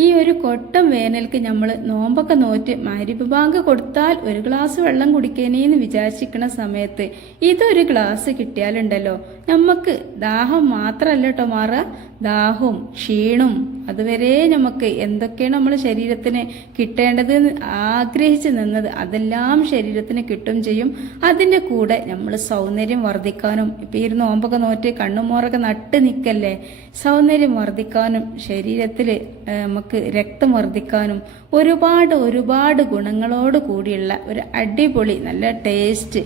ഈ ഒരു കൊട്ടം വേനൽക്ക് നമ്മൾ നോമ്പൊക്കെ നോറ്റ് മാരിപ്പ് ബാങ്ക് കൊടുത്താൽ ഒരു ഗ്ലാസ് വെള്ളം കുടിക്കേനേന്ന് വിചാരിച്ചിരിക്കുന്ന സമയത്ത് ഇതൊരു ഗ്ലാസ് കിട്ടിയാലുണ്ടല്ലോ നമുക്ക് ദാഹം മാത്രമല്ല കേട്ടോ ദാഹും ദാഹവും ക്ഷീണും അതുവരെ നമുക്ക് എന്തൊക്കെയാണ് നമ്മൾ ശരീരത്തിന് കിട്ടേണ്ടത് ആഗ്രഹിച്ച് നിന്നത് അതെല്ലാം ശരീരത്തിന് കിട്ടും ചെയ്യും അതിൻ്റെ കൂടെ നമ്മൾ സൗന്ദര്യം വർദ്ധിക്കാനും ഇപ്പം ഈ നോമ്പൊക്കെ നോറ്റ് കണ്ണുമോറൊക്കെ നട്ട് നിൽക്കല്ലേ സൗന്ദര്യം വർദ്ധിക്കാനും ശരീരത്തിൽ നമുക്ക് നമുക്ക് രക്തം വർദ്ധിക്കാനും ഒരുപാട് ഒരുപാട് ഗുണങ്ങളോട് കൂടിയുള്ള ഒരു അടിപൊളി നല്ല ടേസ്റ്റ്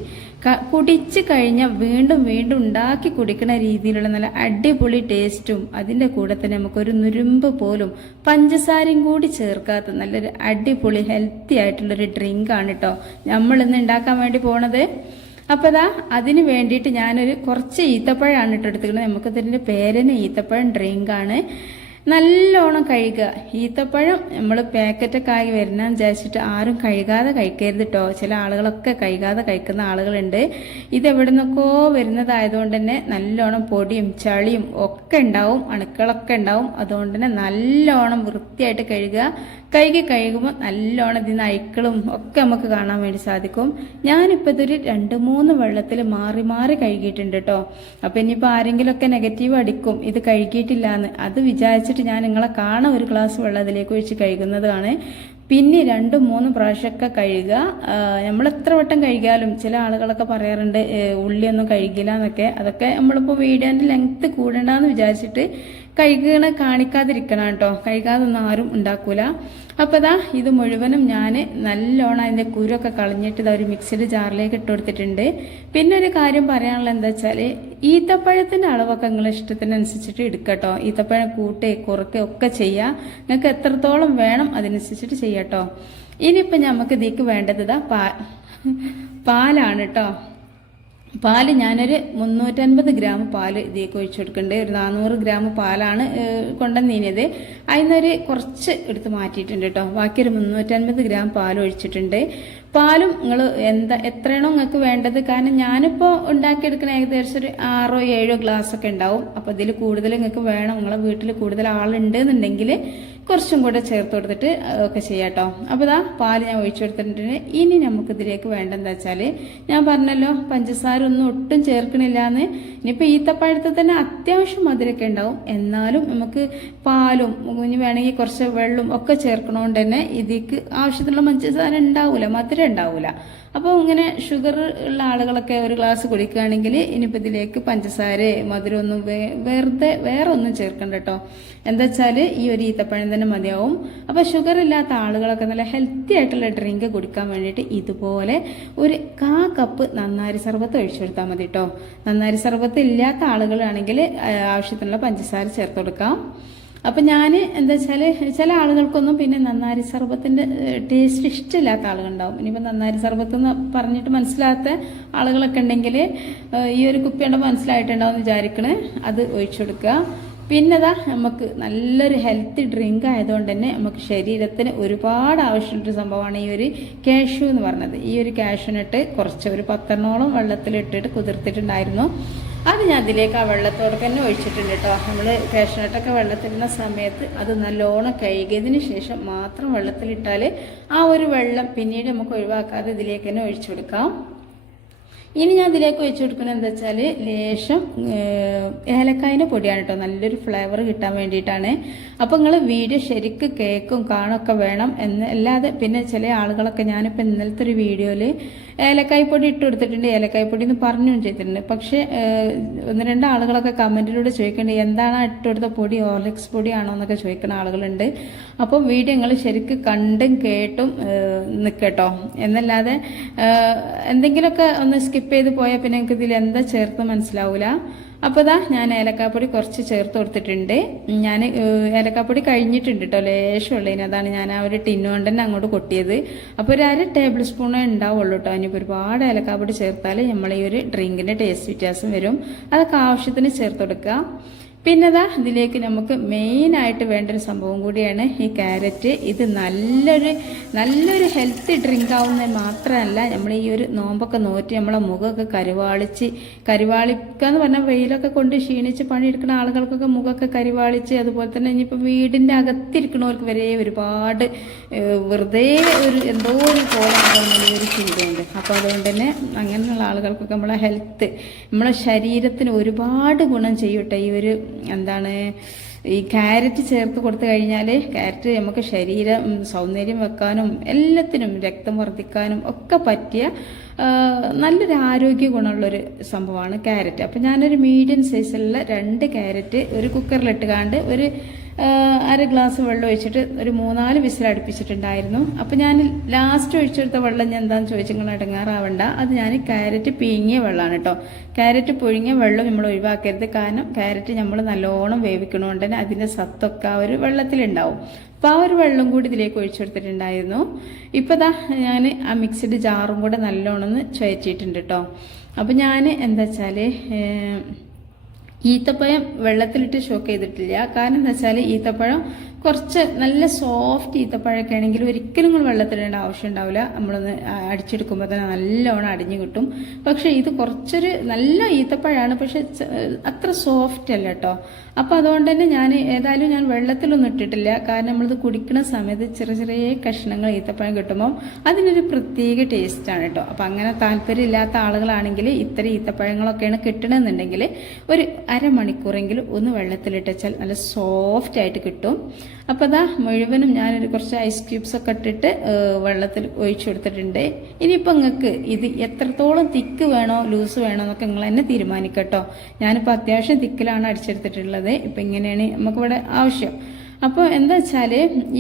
കുടിച്ചു കഴിഞ്ഞാൽ വീണ്ടും വീണ്ടും ഉണ്ടാക്കി കുടിക്കുന്ന രീതിയിലുള്ള നല്ല അടിപൊളി ടേസ്റ്റും അതിൻ്റെ കൂടെ തന്നെ നമുക്കൊരു നുരുമ്പ് പോലും പഞ്ചസാരയും കൂടി ചേർക്കാത്ത നല്ലൊരു അടിപൊളി ഹെൽത്തി ആയിട്ടുള്ളൊരു ആണ് കേട്ടോ നമ്മളിന്ന് ഉണ്ടാക്കാൻ വേണ്ടി പോണത് അപ്പോൾ അതാ അതിന് വേണ്ടിയിട്ട് ഞാനൊരു കുറച്ച് ഈത്തപ്പഴമാണ് ഇട്ടെടുത്തിരിക്കുന്നത് നമുക്കിതിൻ്റെ പേരന് ഈത്തപ്പഴം ഡ്രിങ്കാണ് നല്ലോണം കഴുകുക ഈത്തപ്പഴം നമ്മൾ പാക്കറ്റൊക്കെ ആയി വരുന്ന വിചാരിച്ചിട്ട് ആരും കഴുകാതെ കഴിക്കരുത് കേട്ടോ ചില ആളുകളൊക്കെ കഴുകാതെ കഴിക്കുന്ന ആളുകളുണ്ട് ഇത് നിന്നൊക്കെ വരുന്നതായതുകൊണ്ട് തന്നെ നല്ലോണം പൊടിയും ചളിയും ഒക്കെ ഉണ്ടാവും അണുക്കളൊക്കെ ഉണ്ടാവും അതുകൊണ്ട് തന്നെ നല്ലോണം വൃത്തിയായിട്ട് കഴുകുക കൈകി കഴുകുമ്പോൾ നല്ലോണം ഇതിന് അയക്കളും ഒക്കെ നമുക്ക് കാണാൻ വേണ്ടി സാധിക്കും ഞാനിപ്പോൾ ഇതൊരു രണ്ട് മൂന്ന് വെള്ളത്തിൽ മാറി മാറി കഴുകിയിട്ടുണ്ട് കേട്ടോ അപ്പം ഇനിയിപ്പോൾ ആരെങ്കിലുമൊക്കെ നെഗറ്റീവ് അടിക്കും ഇത് കഴുകിയിട്ടില്ല എന്ന് അത് വിചാരിച്ചിട്ട് ഞാൻ നിങ്ങളെ കാണാൻ ഒരു ഗ്ലാസ് വെള്ളം അതിലേക്ക് ഒഴിച്ച് കഴുകുന്നതാണ് പിന്നെ രണ്ടും മൂന്നും പ്രാവശ്യമൊക്കെ കഴുകുക നമ്മൾ എത്ര വട്ടം കഴുകിയാലും ചില ആളുകളൊക്കെ പറയാറുണ്ട് ഉള്ളിയൊന്നും കഴുകില്ല എന്നൊക്കെ അതൊക്കെ നമ്മളിപ്പോൾ വീഡിയോൻ്റെ ലെങ്ത്ത് കൂടണ്ടെന്ന് വിചാരിച്ചിട്ട് കഴുകണ കാണിക്കാതിരിക്കണം കേട്ടോ കഴുകാതൊന്നും ആരും ഉണ്ടാക്കൂല അപ്പോൾ ഇതാ ഇത് മുഴുവനും ഞാൻ നല്ലോണം അതിന്റെ കുരൊക്കെ കളഞ്ഞിട്ട് ഇതാ ഒരു മിക്സിയുടെ ജാറിലേക്ക് ഇട്ട് കൊടുത്തിട്ടുണ്ട് പിന്നെ ഒരു കാര്യം പറയാനുള്ളത് എന്താ വെച്ചാൽ ഈത്തപ്പഴത്തിന്റെ അളവൊക്കെ നിങ്ങൾ ഇഷ്ടത്തിനനുസരിച്ചിട്ട് എടുക്കട്ടോ ഈത്തപ്പഴം കൂട്ടേ കുറക്കേ ഒക്കെ ചെയ്യാ നിങ്ങൾക്ക് എത്രത്തോളം വേണം അതിനനുസരിച്ചിട്ട് ചെയ്യട്ടോ ഇനിയിപ്പോൾ നമുക്ക് ഇതിക്ക് വേണ്ടത് ഇതാ പാ പാലാണ് കേട്ടോ പാല് ഞാനൊരു മുന്നൂറ്റൻപത് ഗ്രാം പാൽ ഇതിലേക്ക് ഒഴിച്ചു കൊടുക്കുന്നുണ്ട് ഒരു നാനൂറ് ഗ്രാം പാലാണ് കൊണ്ടുവന്നീനത് അതിന്നൊരു കുറച്ച് എടുത്ത് മാറ്റിയിട്ടുണ്ട് കേട്ടോ ബാക്കിയൊരു മുന്നൂറ്റൻപത് ഗ്രാം പാൽ ഒഴിച്ചിട്ടുണ്ട് പാലും നിങ്ങൾ എന്താ എത്രയാണോ നിങ്ങൾക്ക് വേണ്ടത് കാരണം ഞാനിപ്പോൾ ഉണ്ടാക്കിയെടുക്കണ ഏകദേശം ഒരു ആറോ ഏഴോ ഗ്ലാസ് ഒക്കെ ഉണ്ടാവും അപ്പോൾ ഇതിൽ കൂടുതൽ നിങ്ങൾക്ക് വേണം നിങ്ങളെ വീട്ടിൽ കൂടുതൽ ആളുണ്ട് എന്നുണ്ടെങ്കിൽ കുറച്ചും കൂടെ ചേർത്ത് കൊടുത്തിട്ട് ഒക്കെ ചെയ്യാട്ടോ അപ്പോൾ ഇതാ പാല് ഞാൻ ഒഴിച്ചു കൊടുത്തിട്ടുണ്ട് ഇനി നമുക്കിതിലേക്ക് വേണ്ടെന്താ വെച്ചാൽ ഞാൻ പറഞ്ഞല്ലോ പഞ്ചസാര ഒന്നും ഒട്ടും ചേർക്കണില്ല എന്ന് ഇനിയിപ്പോൾ ഈത്തപ്പഴത്തിൽ തന്നെ അത്യാവശ്യം മധുരമൊക്കെ ഉണ്ടാവും എന്നാലും നമുക്ക് പാലും ഇനി വേണമെങ്കിൽ കുറച്ച് വെള്ളം ഒക്കെ ചേർക്കണോണ്ട് തന്നെ ഇതിക്ക് ആവശ്യത്തിനുള്ള പഞ്ചസാര ഉണ്ടാവില്ല മധുരം ഉണ്ടാവില്ല അപ്പോൾ ഇങ്ങനെ ഷുഗർ ഉള്ള ആളുകളൊക്കെ ഒരു ഗ്ലാസ് കുടിക്കുകയാണെങ്കിൽ ഇനിയിപ്പോൾ ഇതിലേക്ക് പഞ്ചസാര മധുരമൊന്നും വെറുതെ വേറെ ഒന്നും ചേർക്കണ്ട കേട്ടോ എന്താ വെച്ചാൽ ഈ ഒരു ഈത്തപ്പഴം തന്നെ മതിയാവും അപ്പോൾ ഷുഗർ ഇല്ലാത്ത ആളുകളൊക്കെ നല്ല ഹെൽത്തി ആയിട്ടുള്ള ഡ്രിങ്ക് കുടിക്കാൻ വേണ്ടിയിട്ട് ഇതുപോലെ ഒരു കാ കപ്പ് നന്നാരി സർബത്ത് ഒഴിച്ചു കൊടുത്താൽ മതി കേട്ടോ നന്നാരി സർബത്ത് ഇല്ലാത്ത ആളുകളാണെങ്കിൽ ആവശ്യത്തിനുള്ള പഞ്ചസാര ചേർത്ത് കൊടുക്കാം അപ്പം ഞാൻ എന്താ വെച്ചാൽ ചില ആളുകൾക്കൊന്നും പിന്നെ നന്നാരി സർബത്തിൻ്റെ ടേസ്റ്റ് ഇഷ്ടമില്ലാത്ത ആളുകളുണ്ടാവും ഇനിയിപ്പോൾ നന്നാരി സർബത്ത് എന്ന് പറഞ്ഞിട്ട് മനസ്സിലാത്ത ആളുകളൊക്കെ ഉണ്ടെങ്കിൽ ഈ ഒരു കുപ്പി കണ്ടപ്പോൾ മനസ്സിലായിട്ടുണ്ടാവും എന്ന് വിചാരിക്കണേ അത് ഒഴിച്ചു കൊടുക്കുക പിന്നെതാ നമുക്ക് നല്ലൊരു ഹെൽത്തി ഡ്രിങ്ക് ആയതുകൊണ്ട് തന്നെ നമുക്ക് ശരീരത്തിന് ഒരുപാട് ആവശ്യമുള്ളൊരു സംഭവമാണ് ഈ ഒരു കാഷ്യൂ എന്ന് പറഞ്ഞത് ഈ ഒരു കാഷ്യൂനിട്ട് കുറച്ച് ഒരു പത്തെണ്ണോളം വെള്ളത്തിലിട്ടിട്ട് കുതിർത്തിട്ടുണ്ടായിരുന്നു അത് ഞാൻ അതിലേക്ക് ആ വെള്ളത്തോടെ തന്നെ ഒഴിച്ചിട്ടുണ്ട് കേട്ടോ നമ്മൾ കാഷ്യൂനട്ടൊക്കെ വെള്ളത്തിലിടുന്ന സമയത്ത് അത് നല്ലോണം കഴുകിയതിന് ശേഷം മാത്രം വെള്ളത്തിലിട്ടാൽ ആ ഒരു വെള്ളം പിന്നീട് നമുക്ക് ഒഴിവാക്കാതെ ഇതിലേക്ക് തന്നെ ഒഴിച്ചു കൊടുക്കാം ഇനി ഞാൻ ഇതിലേക്ക് വെച്ച് കൊടുക്കുന്നത് എന്താ വെച്ചാൽ ലേശം ഏലക്കായൻ്റെ പൊടിയാണ് കേട്ടോ നല്ലൊരു ഫ്ലേവർ കിട്ടാൻ വേണ്ടിയിട്ടാണ് അപ്പോൾ നിങ്ങൾ വീഡിയോ ശരിക്ക് കേക്കും കാണൊക്കെ വേണം എന്ന് അല്ലാതെ പിന്നെ ചില ആളുകളൊക്കെ ഞാനിപ്പോൾ ഇന്നലത്തെ ഒരു വീഡിയോയിൽ ഏലക്കായ് പൊടി ഇട്ട് കൊടുത്തിട്ടുണ്ട് ഏലക്കായ് പൊടി എന്ന് പറഞ്ഞും ചെയ്തിട്ടുണ്ട് പക്ഷേ ഒന്ന് രണ്ട് ആളുകളൊക്കെ കമൻറ്റിലൂടെ ചോദിക്കേണ്ടത് എന്താണ് ഇട്ട് കൊടുത്ത പൊടി ഓർലിക്സ് പൊടിയാണോ എന്നൊക്കെ ചോദിക്കുന്ന ആളുകളുണ്ട് അപ്പോൾ വീഡിയോ നിങ്ങൾ ശരിക്ക് കണ്ടും കേട്ടും നിൽക്കട്ടോ എന്നല്ലാതെ എന്തെങ്കിലുമൊക്കെ ഒന്ന് സ്കിപ്പ് സ്കിപ്പ് ചെയ്ത് പോയാൽ പിന്നെ നിങ്ങൾക്ക് ഇതിൽ എന്താ ചേർത്ത് മനസ്സിലാവില്ല അപ്പോൾ ഇതാ ഞാൻ ഏലക്കാപ്പൊടി കുറച്ച് ചേർത്ത് കൊടുത്തിട്ടുണ്ട് ഞാൻ ഏലക്കാപ്പൊടി കഴിഞ്ഞിട്ടുണ്ട് കേട്ടോ ലേശമുള്ളതിന് അതാണ് ഞാൻ ആ ഒരു ടിന്നു കൊണ്ട് തന്നെ അങ്ങോട്ട് കൊട്ടിയത് അപ്പോൾ ഒരു അര ടേബിൾ സ്പൂണേ ഉണ്ടാവുള്ളൂ കേട്ടോ ഇനിയിപ്പോൾ ഒരുപാട് ഏലക്കാപ്പൊടി ചേർത്താൽ നമ്മൾ ഈ ഒരു ഡ്രിങ്കിൻ്റെ ടേസ്റ്റ് വ്യത്യാസം വരും അതൊക്കെ ആവശ്യത്തിന് ചേർത്ത് കൊടുക്കുക പിന്നെ ഇതിലേക്ക് നമുക്ക് മെയിനായിട്ട് വേണ്ട ഒരു സംഭവം കൂടിയാണ് ഈ ക്യാരറ്റ് ഇത് നല്ലൊരു നല്ലൊരു ഹെൽത്തി ഡ്രിങ്ക് ആവുന്നത് മാത്രമല്ല നമ്മൾ ഈ ഒരു നോമ്പൊക്കെ നോറ്റി നമ്മളെ മുഖമൊക്കെ കരുവാളിച്ച് കരുവാളിക്കുക എന്ന് പറഞ്ഞാൽ വെയിലൊക്കെ കൊണ്ട് ക്ഷീണിച്ച് പണിയെടുക്കുന്ന ആളുകൾക്കൊക്കെ മുഖമൊക്കെ കരുവാളിച്ച് അതുപോലെ തന്നെ ഇനിയിപ്പോൾ വീടിൻ്റെ അകത്തിരിക്കണവർക്ക് വരെ ഒരുപാട് വെറുതെ ഒരു എന്തോ ഒരു പോലൊരു ചിന്തയുണ്ട് അപ്പോൾ അതുകൊണ്ട് തന്നെ അങ്ങനെയുള്ള ആളുകൾക്കൊക്കെ നമ്മളെ ഹെൽത്ത് നമ്മളെ ശരീരത്തിന് ഒരുപാട് ഗുണം ചെയ്യട്ടെ ഈ ഒരു എന്താണ് ഈ ക്യാരറ്റ് ചേർത്ത് കൊടുത്തു കഴിഞ്ഞാൽ ക്യാരറ്റ് നമുക്ക് ശരീരം സൗന്ദര്യം വെക്കാനും എല്ലാത്തിനും രക്തം വർദ്ധിക്കാനും ഒക്കെ പറ്റിയ നല്ലൊരു ആരോഗ്യ ഗുണമുള്ളൊരു സംഭവമാണ് ക്യാരറ്റ് അപ്പം ഞാനൊരു മീഡിയം സൈസിലുള്ള രണ്ട് ക്യാരറ്റ് ഒരു കുക്കറിലിട്ട് കാണ്ട് ഒരു അര ഗ്ലാസ് വെള്ളം ഒഴിച്ചിട്ട് ഒരു മൂന്നാല് വിസിൽ അടുപ്പിച്ചിട്ടുണ്ടായിരുന്നു അപ്പോൾ ഞാൻ ലാസ്റ്റ് ഒഴിച്ചെടുത്ത വെള്ളം ഞാൻ എന്താണെന്ന് ചോദിച്ചാൽ അടങ്ങാറാവണ്ട അത് ഞാൻ ക്യാരറ്റ് പിഴിങ്ങിയ വെള്ളമാണ് കേട്ടോ ക്യാരറ്റ് പുഴുങ്ങിയ വെള്ളം നമ്മൾ ഒഴിവാക്കരുത് കാരണം ക്യാരറ്റ് നമ്മൾ നല്ലോണം വേവിക്കണോണ്ട് തന്നെ അതിൻ്റെ സത്തൊക്കെ ആ ഒരു വെള്ളത്തിലുണ്ടാവും അപ്പോൾ ആ ഒരു വെള്ളം കൂടി ഇതിലേക്ക് ഒഴിച്ചെടുത്തിട്ടുണ്ടായിരുന്നു ഇപ്പം ദാ ഞാൻ ആ മിക്സിഡ് ജാറും കൂടെ നല്ലോണം ഒന്ന് ചുയറ്റിയിട്ടുണ്ട് കേട്ടോ അപ്പോൾ ഞാൻ എന്താ വെച്ചാൽ ഈത്തപ്പഴം വെള്ളത്തിലിട്ട് ഷോക്ക് ചെയ്തിട്ടില്ല കാരണം എന്താ വെച്ചാൽ ഈത്തപ്പഴം കുറച്ച് നല്ല സോഫ്റ്റ് ഈത്തപ്പഴമൊക്കെ ആണെങ്കിൽ ഒരിക്കലും നിങ്ങൾ വെള്ളത്തിടേണ്ട ആവശ്യം ഉണ്ടാവില്ല നമ്മളൊന്ന് അടിച്ചെടുക്കുമ്പോൾ തന്നെ നല്ലോണം അടിഞ്ഞു കിട്ടും പക്ഷേ ഇത് കുറച്ചൊരു നല്ല ഈത്തപ്പഴമാണ് പക്ഷെ അത്ര സോഫ്റ്റ് അല്ല കേട്ടോ അപ്പോൾ അതുകൊണ്ട് തന്നെ ഞാൻ ഏതായാലും ഞാൻ വെള്ളത്തിലൊന്നും ഇട്ടിട്ടില്ല കാരണം നമ്മളിത് കുടിക്കുന്ന സമയത്ത് ചെറിയ ചെറിയ കഷ്ണങ്ങൾ ഈത്തപ്പഴം കിട്ടുമ്പോൾ അതിനൊരു പ്രത്യേക ടേസ്റ്റാണ് കേട്ടോ അപ്പോൾ അങ്ങനെ താല്പര്യമില്ലാത്ത ആളുകളാണെങ്കിൽ ഇത്തരം ഈത്തപ്പഴങ്ങളൊക്കെയാണ് കിട്ടണമെന്നുണ്ടെങ്കിൽ ഒരു അരമണിക്കൂറെങ്കിലും ഒന്ന് വെള്ളത്തിലിട്ടച്ചാൽ നല്ല സോഫ്റ്റ് ആയിട്ട് കിട്ടും അപ്പോൾ അതാ മുഴുവനും ഞാനൊരു കുറച്ച് ഐസ് ക്യൂബ്സ് ഒക്കെ ഇട്ടിട്ട് വെള്ളത്തിൽ ഒഴിച്ചു കൊടുത്തിട്ടുണ്ട് ഇനിയിപ്പോൾ നിങ്ങൾക്ക് ഇത് എത്രത്തോളം തിക്ക് വേണോ ലൂസ് വേണോ എന്നൊക്കെ നിങ്ങൾ തന്നെ തീരുമാനിക്കട്ടോ ഞാനിപ്പോൾ അത്യാവശ്യം തിക്കിലാണ് അടിച്ചെടുത്തിട്ടുള്ളത് ഇപ്പം ഇങ്ങനെയാണ് നമുക്കിവിടെ ആവശ്യം അപ്പോൾ എന്താ വെച്ചാൽ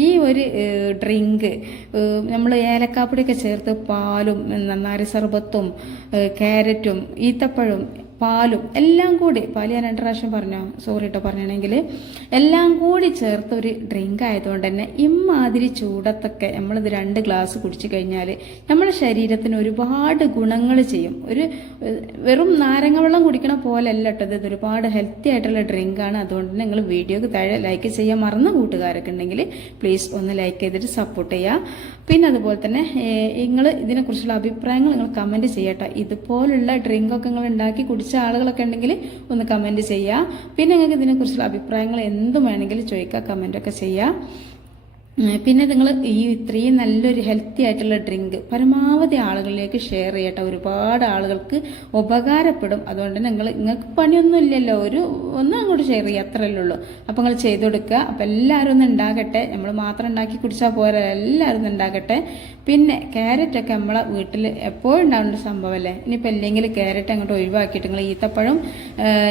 ഈ ഒരു ഡ്രിങ്ക് നമ്മൾ ഏലക്കാപ്പൊടിയൊക്കെ ചേർത്ത് പാലും നന്നാരി സർബത്തും ക്യാരറ്റും ഈത്തപ്പഴവും പാലും എല്ലാം കൂടി പാല് ഞാൻ രണ്ട് പ്രാവശ്യം പറഞ്ഞോ സോറി കേട്ടോ പറഞ്ഞാണെങ്കിൽ എല്ലാം കൂടി ചേർത്ത ഒരു ഡ്രിങ്ക് ആയതുകൊണ്ട് തന്നെ ഇമ്മാതിരി ചൂടത്തൊക്കെ നമ്മളിത് രണ്ട് ഗ്ലാസ് കുടിച്ചു കഴിഞ്ഞാൽ നമ്മുടെ ശരീരത്തിന് ഒരുപാട് ഗുണങ്ങൾ ചെയ്യും ഒരു വെറും നാരങ്ങ വെള്ളം കുടിക്കണ പോലെ അല്ല കേട്ടത് ഇത് ഒരുപാട് ഹെൽത്തി ആയിട്ടുള്ള ഡ്രിങ്കാണ് അതുകൊണ്ട് തന്നെ നിങ്ങൾ വീഡിയോക്ക് താഴെ ലൈക്ക് ചെയ്യാൻ മറന്ന കൂട്ടുകാരൊക്കെ ഉണ്ടെങ്കിൽ പ്ലീസ് ഒന്ന് ലൈക്ക് ചെയ്തിട്ട് സപ്പോർട്ട് ചെയ്യുക പിന്നെ അതുപോലെ തന്നെ നിങ്ങൾ ഇതിനെക്കുറിച്ചുള്ള അഭിപ്രായങ്ങൾ നിങ്ങൾ കമൻറ്റ് ചെയ്യട്ടോ ഇതുപോലുള്ള ഡ്രിങ്കൊക്കെ നിങ്ങൾ ഉണ്ടാക്കി കുടിച്ചു പിടിച്ച ആളുകളൊക്കെ ഉണ്ടെങ്കിൽ ഒന്ന് കമൻറ്റ് ചെയ്യുക പിന്നെ നിങ്ങൾക്ക് ഇതിനെക്കുറിച്ചുള്ള അഭിപ്രായങ്ങൾ എന്തും വേണമെങ്കിൽ ചോദിക്കുക കമൻറ്റൊക്കെ ചെയ്യുക പിന്നെ നിങ്ങൾ ഈ ഇത്രയും നല്ലൊരു ഹെൽത്തി ആയിട്ടുള്ള ഡ്രിങ്ക് പരമാവധി ആളുകളിലേക്ക് ഷെയർ ചെയ്യട്ടെ ഒരുപാട് ആളുകൾക്ക് ഉപകാരപ്പെടും അതുകൊണ്ട് നിങ്ങൾ നിങ്ങൾക്ക് പണിയൊന്നും ഇല്ലല്ലോ ഒരു ഒന്ന് അങ്ങോട്ട് ഷെയർ ചെയ്യുക അത്രയല്ലേ ഉള്ളൂ അപ്പോൾ നിങ്ങൾ ചെയ്ത് കൊടുക്കുക അപ്പോൾ എല്ലാവരും ഒന്ന് ഉണ്ടാകട്ടെ നമ്മൾ മാത്രം ഉണ്ടാക്കി കുടിച്ചാൽ പോരാ എല്ലാവരും ഒന്ന് ഉണ്ടാകട്ടെ പിന്നെ ക്യാരറ്റൊക്കെ നമ്മളെ വീട്ടിൽ എപ്പോഴും ഉണ്ടാവേണ്ട സംഭവമല്ലേ ഇനിയിപ്പോൾ അല്ലെങ്കിൽ ക്യാരറ്റ് അങ്ങോട്ട് ഒഴിവാക്കിയിട്ട് നിങ്ങൾ ഈത്തപ്പഴം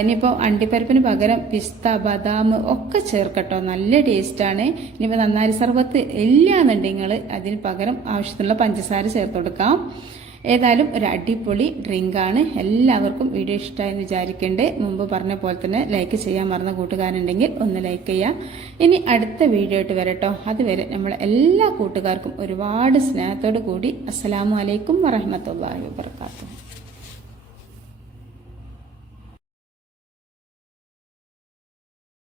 ഇനിയിപ്പോൾ അണ്ടിപ്പരിപ്പിന് പകരം പിസ്ത ബദാം ഒക്കെ ചേർക്കട്ടോ നല്ല ടേസ്റ്റാണ് ഇനിയിപ്പോൾ നന്നാരി സർബത്ത് ഇല്ല എന്നുണ്ടെങ്കിൽ അതിന് പകരം ആവശ്യത്തിനുള്ള പഞ്ചസാര ചേർത്ത് കൊടുക്കാം ഏതായാലും ഒരു അടിപൊളി ഡ്രിങ്കാണ് എല്ലാവർക്കും വീഡിയോ ഇഷ്ടമായി വിചാരിക്കേണ്ടേ മുമ്പ് പറഞ്ഞ പോലെ തന്നെ ലൈക്ക് ചെയ്യാൻ മറന്ന കൂട്ടുകാരുണ്ടെങ്കിൽ ഒന്ന് ലൈക്ക് ചെയ്യാം ഇനി അടുത്ത വീഡിയോ ആയിട്ട് വരട്ടോ അതുവരെ നമ്മളെ എല്ലാ കൂട്ടുകാർക്കും ഒരുപാട് സ്നേഹത്തോടു കൂടി അസ്സലാമലൈക്കും വറഹമത്തല്ലാഹി വാത്തു